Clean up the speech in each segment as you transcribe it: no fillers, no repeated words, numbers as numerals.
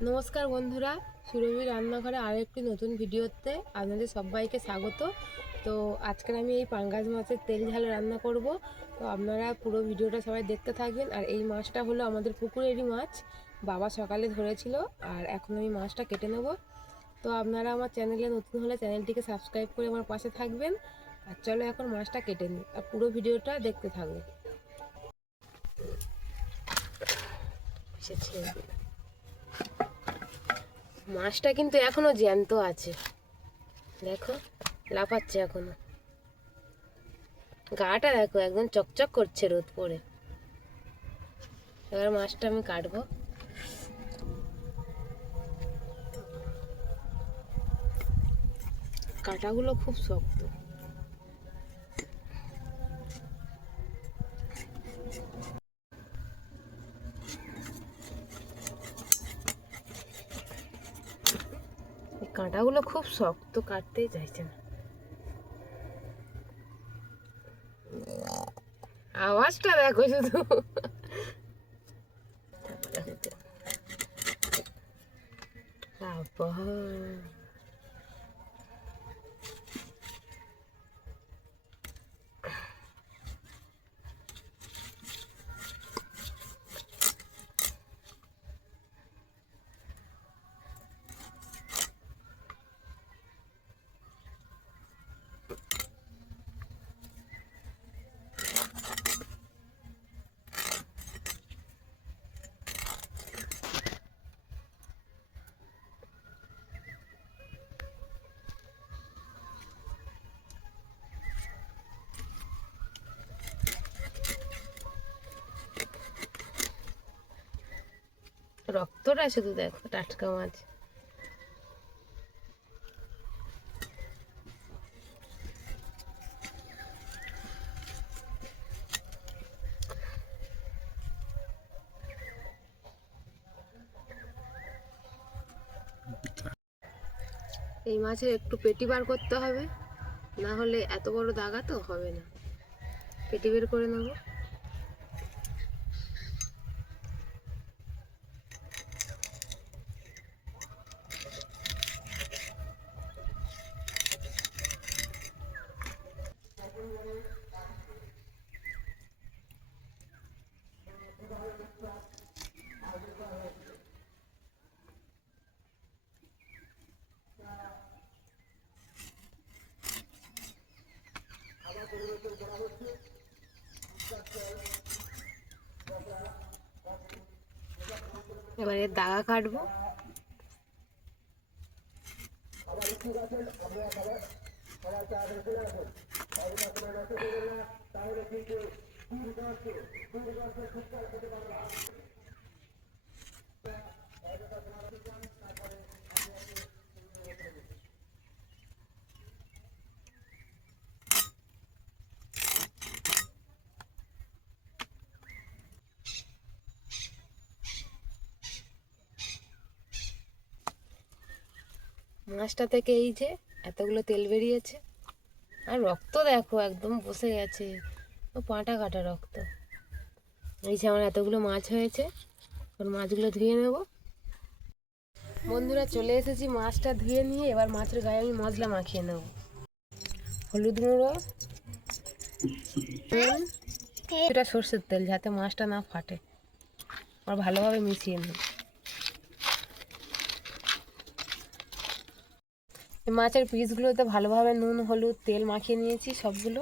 নমস্কার বন্ধুরা, সুরভি রান্নাঘরে আরও একটি নতুন ভিডিওতে আপনাদের সবাইকে স্বাগত। তো আজকের আমি এই পাঙ্গাস মাছের তেল ঝাল রান্না করব। তো আপনারা পুরো ভিডিওটা সবাই দেখতে থাকবেন। আর এই মাছটা হলো আমাদের পুকুরেরই মাছ, বাবা সকালে ধরেছিল। আর এখন আমি মাছটা কেটে নেব। তো আপনারা আমার চ্যানেলে নতুন হলে চ্যানেলটিকে সাবস্ক্রাইব করে আমার পাশে থাকবেন। আর চলো এখন মাছটা কেটে নিই, আর পুরো ভিডিওটা দেখতে থাকবেন। মাছটা কিন্তু এখনো জ্যান্ত আছে, দেখো লাফাচ্ছে এখনো। গাটা দেখো একদম চকচক করছে রোদ পড়ে। এবার মাছটা আমি কাটবো। কাঁটাগুলো খুব শক্ত। কাঁটাগুলো খুব শক্ত, কাটতেই চাইছে না। আওয়াজটা দেখো শুধু। বাবা, রক্তটা শুধু দেখো, টাটকা মাছ। এই মাছের একটু পেটি বার করতে হবে, না হলে এত বড় দাগা তো হবে না। পেটি বের করে নেবো। এবার এর দাগা কাটবো। মাছটা থেকে এই যে এতগুলো তেল বেরিয়েছে, আর রক্ত দেখো একদম বসে গেছে, পাটা কাটা রক্ত। এই যে আমার এতগুলো মাছ হয়েছে, মাছগুলো ধুয়ে নেব। বন্ধুরা চলে এসেছি, মাছটা ধুয়ে নিয়ে এবার মাছের গায়ে আমি মশলা মাখিয়ে নেব। হলুদ গুঁড়ো, এটা সর্ষের তেল, যাতে মাছটা না ফাটে। আর ভালোভাবে মিশিয়ে নেব। মাছের পিসগুলোতে ভালোভাবে নুন হলুদ তেল মাখিয়ে নিয়েছি সবগুলো।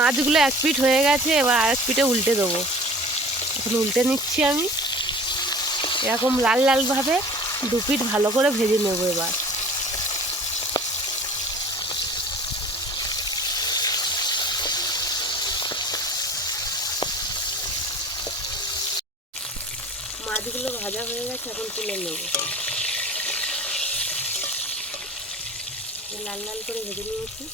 মাছগুলো এক পিঠ হয়ে গেছে, এবার আরেক পিঠে উল্টে দেবো। এখন উল্টে নিচ্ছি আমি, এরকম লাল লাল ভাবে দু পিঠ ভালো করে ভেজে নেবো। এবার মাছগুলো ভাজা হয়ে গেছে, এখন তুলে নেব। লাল লাল করে ভেজে নিয়েছি।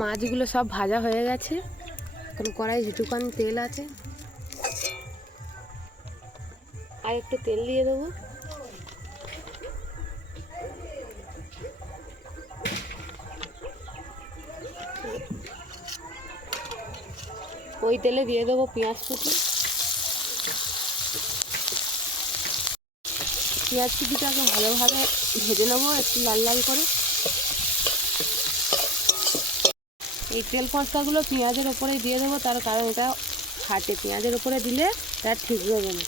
মাছগুলো সব ভাজা হয়ে গেছে, এখন কড়াই যেটুকানি তেল আছে আর একটু তেল দিয়ে দেবো। ওই তেলে দিয়ে দেবো পেঁয়াজ কুচি। পেঁয়াজ কুচিটাকে ভালোভাবে ভেজে নেবো একটু লাল লাল করে। এই তেল মশলাগুলো পেঁয়াজের ওপরেই দিয়ে দেবো, তার কারণ এটা ফাটে, পেঁয়াজের ওপরে দিলে তার ঠিক হবে না।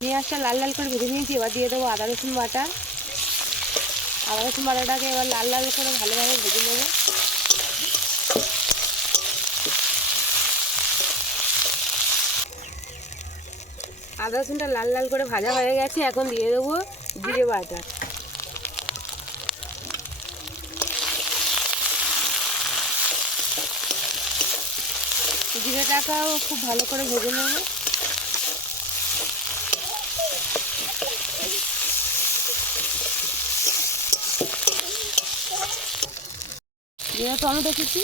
পেঁয়াজটা লাল লাল করে ভেজে নিয়েছি, এবার দিয়ে দেবো আদা রসুন বাটা। আদা রসুন বাটাটাকে এবার লাল লাল করে ভালোভাবে ভেজে নেবো। আদা রসুনটা লাল লাল করে ভাজা হয়ে গেছে, এখন দিয়ে দেবো জিরে বাটা। জিরেটাকেও খুব ভালো করে ভেজে নেবো। দিয়ে টমেটো কুচি,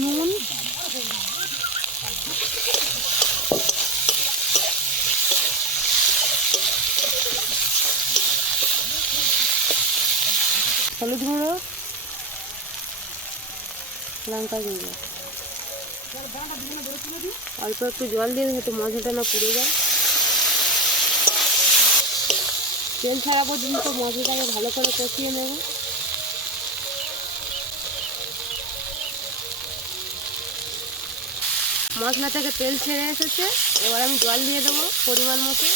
নুন, হলুদ গুঁড়ো, লঙ্কা গুঁড়ো, অল্প একটু জল দিয়ে যাতে মশলাটা না পুড়ে যায়। তেল ছাড়া পর্যন্ত মশলাটাকে ভালো করে কষিয়ে নেব। মশলা থেকে তেল ছেড়ে এসেছে, এবার আমি জল দিয়ে দেবো পরিমাণ মতো।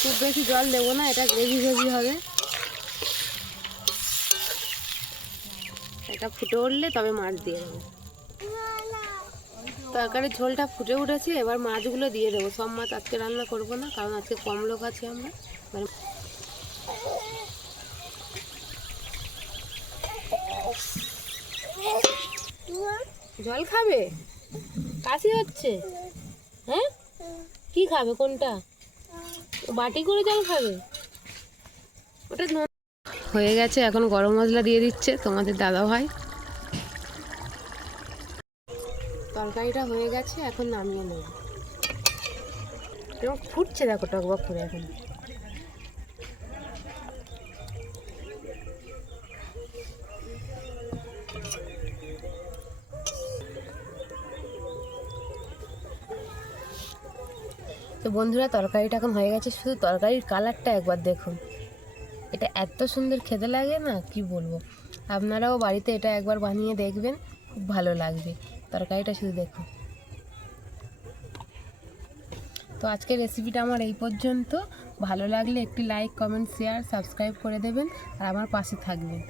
খুব বেশি জল দেবো না, এটা গ্রেভি গ্রেভি হবে। এটা ফুটে উঠলে তবে মাছ দিয়ে দেবো। তরকারির ঝোলটা ফুটে উঠেছে, এবার মাছগুলো দিয়ে দেবো। সব মাছ আজকে রান্না করবো না, কারণ আজকে কম লোক আছে আমরা। জল খাবে? কাশি হচ্ছে? হ্যাঁ, কি খাবে? কোনটা? বাটি করে জল খাবে? ওটা হয়ে গেছে, এখন গরম মশলা দিয়ে দিচ্ছে তোমাদের দাদা ভাই। তরকারিটা হয়ে গেছে, এখন নামিয়ে নেব। এবং ফুটছে, দেখো টকবক করে এখন। তো বন্ধুরা, তরকারিটা এখন হয়ে গেছে, শুধু তরকারির কালারটা একবার দেখুন। এটা এত সুন্দর খেতে লাগে না, কি বলবো। আপনারাও বাড়িতে এটা একবার বানিয়ে দেখবেন, খুব ভালো লাগবে। তরকারিটা শুধু দেখুন। তো আজকের রেসিপিটা আমার এই পর্যন্ত। ভালো লাগলে একটি লাইক, কমেন্ট, শেয়ার, সাবস্ক্রাইব করে দেবেন আর আমার পাশে থাকবেন।